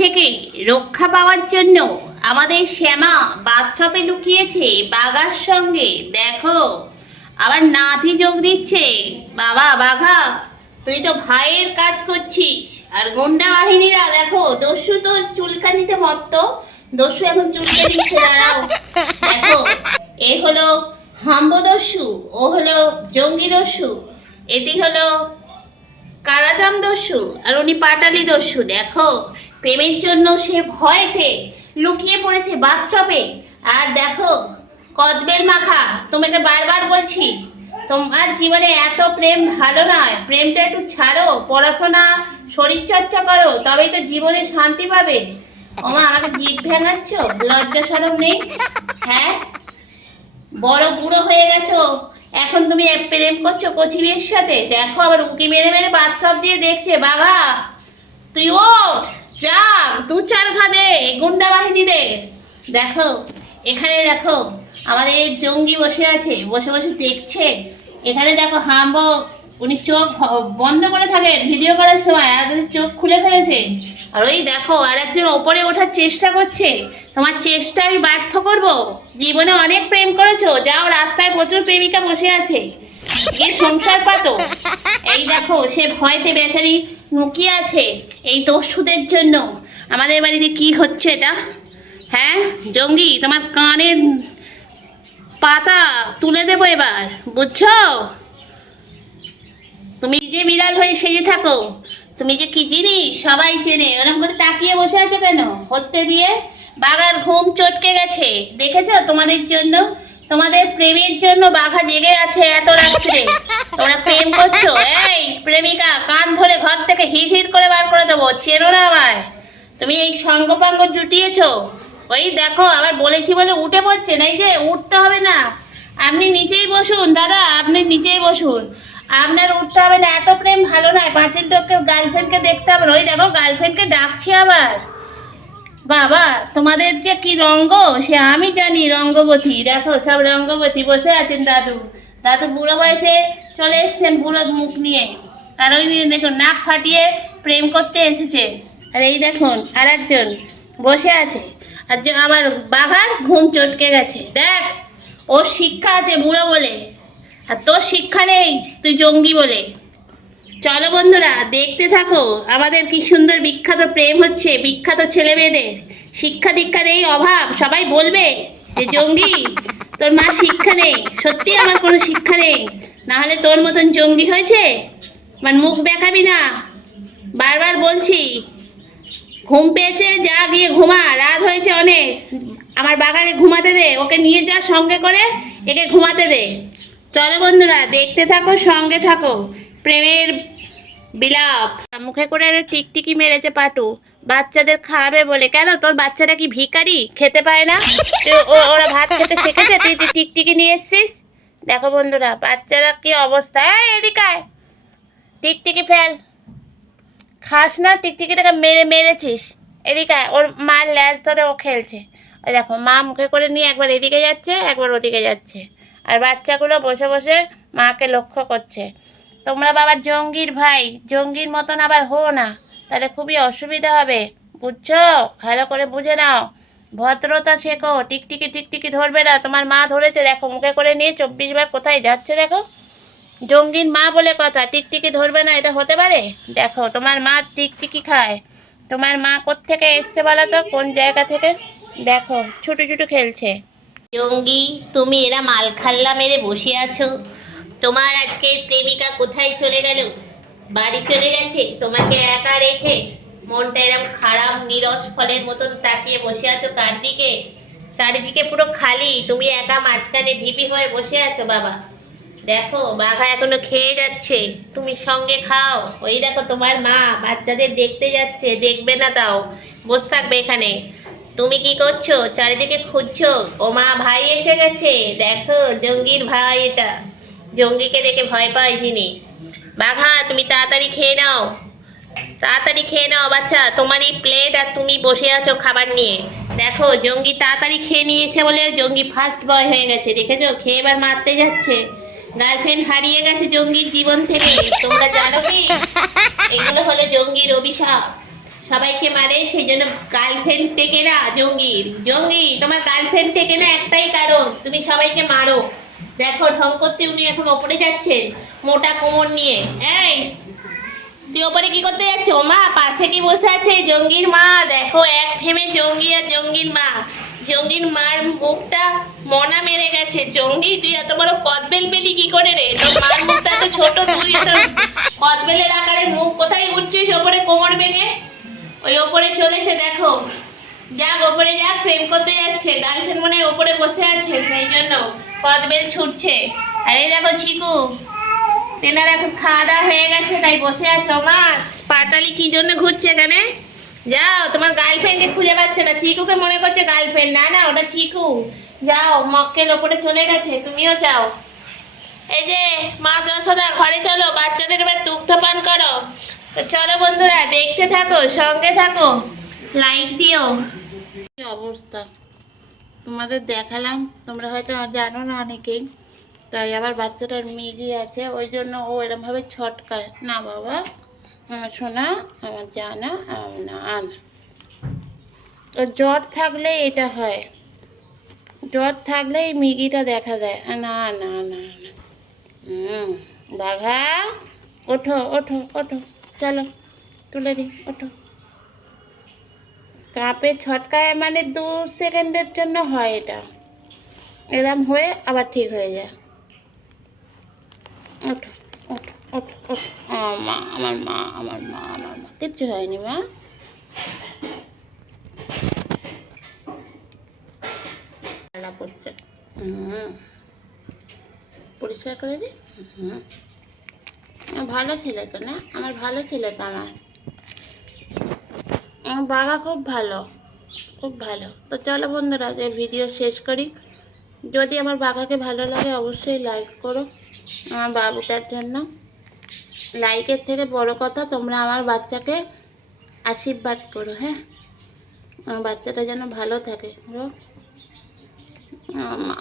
থেকে রক্ষা পাওয়ার জন্য আমাদের শ্যামা বাথটবে লুকিয়েছে বাঘার সঙ্গে। দেখো, আবার নাতি যোগ দিচ্ছে। বাবা, বাঘা, তুই তো ভাইয়ের কাজ করছিস। আর গুন্ডা বাহিনীরা, দেখো, দস্যু তো চুলকানিতে মত্ত দস্যু এখন চুলকে দিচ্ছে, দাঁড়াও। দেখো, এ হলো হাম্ব দস্যু, ও হলো জঙ্গি দস্যু, এটি হলো কারাজাম দস্যু, আর উনি পাটালি দস্যু। দেখো প্রেমের জন্য সে ভয়তে লুকিয়ে পড়েছে বাথটবে আর দেখো, কদবেল মাখা, তোমাকে বারবার বলছি, তোমার জীবনে এত প্রেম ভালো নয়। প্রেমটা একটু ছাড়ো, পড়াশোনা শরীর চর্চা করো, তবেই তো জীবনে শান্তি পাবে। ওমা, আমাকে জিভ ভেঙাচ্ছ? লজ্জা সরম নেই? হ্যাঁ? বড় বুড়ো হয়ে গেছো? এখন তুমি প্রেম করছ কচি সাথে? দেখো, আবার উকি মেরে মেরে বাথটব দিয়ে দেখছে। বাবা, তুই ওঠ! যা, দু চার ঘা দে গুন্ডা বাহিনীদের। দেখো, এখানে দেখো, আমাদের জঙ্গি বসে আছে, বসে বসে দেখছে। এখানে দেখো, হাম্ব, উনি চোখ বন্ধ করে থাকেন, ভিডিও করার সময়, আর চোখ খুলে ফেলেছে। আর ওই দেখো, আর একজন ওপরে ওঠার চেষ্টা করছে। তোমার চেষ্টা আমি ব্যর্থ করব? জীবনে অনেক প্রেম করেছ, যাও রাস্তায় প্রচুর প্রেমিকা বসে আছে। গিয়ে সংসার পাতো। এই দেখো, সে ভয়তে বেচারি লুকিয়ে আছে? এই দস্যুদের জন্য। আমাদের বাড়িতে কি হচ্ছে এটা? হ্যাঁ জঙ্গি, তোমার কানের পাতা তুলে দেবো এবার, বুঝছ? তুমি যে বিড়াল হয়ে সেজে থাকো, তুমি যে কি জিনিস সবাই চেনে। ওরকম করে তাকিয়ে বসে আছো কেন? হতে দিয়ে বাঘার ঘুম চটকে গেছে। দেখেছ তোমাদের জন্য তোমাদের প্রেমের জন্য বাঘা জেগে আছে এত রাত্রে। তোমরা প্রেম করছ? এই, প্রেমিকা, কান ধরে ঘর থেকে হিট হিট করে বার করে দেবো, চেনো না আমায়। তুমি এই সঙ্গপাঙ্গ জুটিয়েছো। ওই দেখো, আবার বলেছি বলে উঠে পড়ছে না এই যে? উঠতে হবে না। আপনি নিচেই বসুন, দাদা, আপনি নিচেই বসুন। আপনার উঠতে হবে না, এত প্রেম ভালো নয়। পাঁচের লোককে গার্লফ্রেন্ডকে দেখতে হবে। ওই দেখো গার্লফ্রেন্ডকে ডাকছি আবার। বাবা, তোমাদের যে কি রঙ্গ? সে আমি জানি রঙ্গবতী। দেখো, সব রঙ্গবতী বসে আছেন দাদু। দাদু বুড়ো বয়সে চলে এসছেন বুড়ো মুখ নিয়ে। আর ওই দেখুন, নাক ফাটিয়ে প্রেম করতে এসেছে। আর এই দেখুন আর একজন বসে আছে। আর যে আমার বাঘার ঘুম চটকে গেছে। দেখ, ওর শিক্ষা আছে বুড়ো বলে। আর তোর শিক্ষা নেই, তুই জঙ্গি বলে। চলো বন্ধুরা, দেখতে থাকো। আমাদের কি সুন্দর বিখ্যাত প্রেম হচ্ছে, বিখ্যাত ছেলে মেয়েদের শিক্ষা দীক্ষার এই অভাব। সবাই বলবে যে, জঙ্গি, তোর মা শিক্ষা নেই। সত্যি আমার কোনো শিক্ষা নেই। না হলে তোর মতন জঙ্গি হয়েছে? আমার মুখ দেখাবি না। বারবার বলছি, ঘুম পেয়েছে, যা গিয়ে ঘুমা। রাত হয়েছে অনেক। আমার বাগানে ঘুমাতে দে, ওকে নিয়ে যা সঙ্গে করে, একে ঘুমাতে দে। চলো বন্ধুরা, দেখতে থাকো, সঙ্গে থাকো। প্রেমের বিলাপ। মুখে করে একটা টিকটিকি মেরেছে পাটু। বাচ্চাদের খাওয়াবে বলে। কেন? তোর বাচ্চাটা কি ভিখারি? খেতে পায় না? ওরা ভাত খেতে শিখেছে? তুই তুই টিকটিকি নিয়ে এসছিস? দেখো বন্ধুরা বাচ্চারা কি অবস্থা? এই এদিকে আয়। টিকটিকি ফেল। খাস না টিকটিকিটাকে মেরে মেরেছিস। এদিকে আয়, ওর মার ল্যাজ ধরে ও খেলছে। ওই দেখো মা মুখে করে নিয়ে একবার এদিকে যাচ্ছে একবার ওদিকে যাচ্ছে। আর বাচ্চাগুলো বসে বসে মাকে লক্ষ্য করছে। তোমরা বাবা জঙ্গির ভাই, জঙ্গির মতন আবার হো না। তাহলে খুবই অসুবিধা হবে। বুঝছ? ভালো করে বুঝে নাও। ভদ্রতা শেখো। টিকটিকি টিকটিকি ধরবে না। তোমার মা ধরেছে, দেখো, মুখে করে নিয়ে চব্বিশ বার কোথায় যাচ্ছে, দেখো। জঙ্গির মা বলে কথা, টিকটিকি ধরবে না, এটা হতে পারে? দেখো, তোমার মা টিকটিকি খায়। তোমার মা কোত্থেকে এসছে বলো তো? কোন জায়গা থেকে? দেখো, ছুটু ছুটু খেলছে। জঙ্গি, তুমি এরা মাল খাল্লা মেরে বসে আছো। তোমার আজকে প্রেমিকা কোথায় চলে গেল? বাড়ি চলে গেছে? তোমাকে একা রেখে মনটা এরকম খারাপ, নিরস ফলের মতন তাকিয়ে বসে আছো কার দিকে? চারিদিকে পুরো খালি। তুমি একা মাঝখানে ঢিপি হয়ে বসে আছো, বাবা। দেখো, বাঘা এখনও খেয়ে যাচ্ছে। তুমি সঙ্গে খাও। ওই দেখো, তোমার মা বাচ্চাদের দেখতে যাচ্ছে। দেখবে না তাও। বসে থাকবে এখানে। তুমি কি করছ? চারিদিকে খুঁজছো? ও মা ভাই এসে গেছে। দেখো, জঙ্গির ভাই এটা। জঙ্গিকে দেখে ভয় পায় যিনি বাঘা, তুমি তাড়াতাড়ি খেয়ে নাও। তাড়াতাড়ি খেয়ে নাও, বাচ্চা। তোমার এই প্লেট আর তুমি বসে আছো খাবার নিয়ে। দেখো, জঙ্গি তাড়াতাড়ি খেয়ে নিয়েছে বলে জঙ্গি ফার্স্ট বয় হয়ে গেছে। দেখেছ? খেয়ে এবার মারতে যাচ্ছে। গার্লফ্রেন্ড হারিয়ে গেছে জঙ্গির জীবন থেকে। তোমরা জানো কি? এগুলো হলো জঙ্গির অভিশাপ। সবাইকে মারে, সেই জন্য গার্লফ্রেন্ড থেকে না জঙ্গির। জঙ্গি, তোমার গার্লফ্রেন্ড থেকে না একটাই কারণ। তুমি সবাইকে মারো। দেখো, ঢং করতে উনি এখন ওপরে যাচ্ছেন, মোটা কোমর নিয়ে। এই, তুই ওপরে কি করতে যাচ্ছ? মা, পাশে কি বসে আছে? জঙ্গির মা, দেখো, এক থেমে জঙ্গি আর জঙ্গির মা। জঙ্গির মার মুখটা মনা মেরে গেছে। জঙ্গি, তুই এত বড় কদবেল পেলি কি করে রে? তোর মার মুখটা তো ছোট, তুই এত কদবেলের আকারে মুখ কোথায় উঠছিস ওপরে কোমর ভেঙে ওই ওপরে চলেছে, দেখো। যাক, ওপরে যাক প্রেম করতে যাচ্ছে। গার্লফ্রেন্ড মনে হয় ওপরে বসে আছে, সেই জন্য কদবেল ছুটছে। আরে দেখো চিকু তেনার এখন খাওয়া দাওয়া হয়ে গেছে, তাই বসে আছো। মাস পাটালি কি জন্য ঘুরছে এখানে? যাও, তোমার গার্লফ্রেন্ডকে খুঁজে পাচ্ছে না। চিকুকে মনে করছে গার্লফ্রেন্ড না না, ওটা চিকু যাও, মক্কেল ওপরে চলে গেছে, তুমিও যাও। এই যে, মা যশোদা, ঘরে চলো, বাচ্চাদের এবার দুগ্ধ পান করো। চলো বন্ধুরা, দেখতে থাকো, সঙ্গে থাকো। লাইক দিও। অবস্থা। তোমাদের দেখালাম, তোমরা হয়তো জানো না অনেকেই, তাই আবার বাচ্চাটার মেগি আছে, ওই জন্য ও এরমভাবে ছটকায়। না বাবা, আমার শোনা আমার জানা, আমার না না তো জ্বর থাকলে এটা হয়। জ্বর থাকলে এই মিগিটা দেখা দেয়। না না না না। হুম, বাঘা, ওঠো ওঠো ওঠো, চলো, তুলে দিই, ওঠো। কাপে ছটকায় মানে দু সেকেন্ডের জন্য হয় এটা। এরম হয়ে আবার ঠিক হয়ে যায়। ওঠো আমার মা আমার মা আমার মা আমার মা। কিচ্ছু হয়নি মা। হুম। পরিষ্কার করে দি। ভালো ছেলে তো না? আমার ভালো ছিল তো আমার। আমার বাবা খুব ভালো খুব ভালো। তো চলো বন্ধুরা যে ভিডিও শেষ করি। যদি আমার বাবাকে ভালো লাগে, অবশ্যই লাইক করো আমার বাবুটার জন্য। লাইকের থেকে বড় কথা, তোমরা আমার বাচ্চাকে আশীর্বাদ করো হ্যাঁ? আমার বাচ্চাটা যেন ভালো থাকে। মা।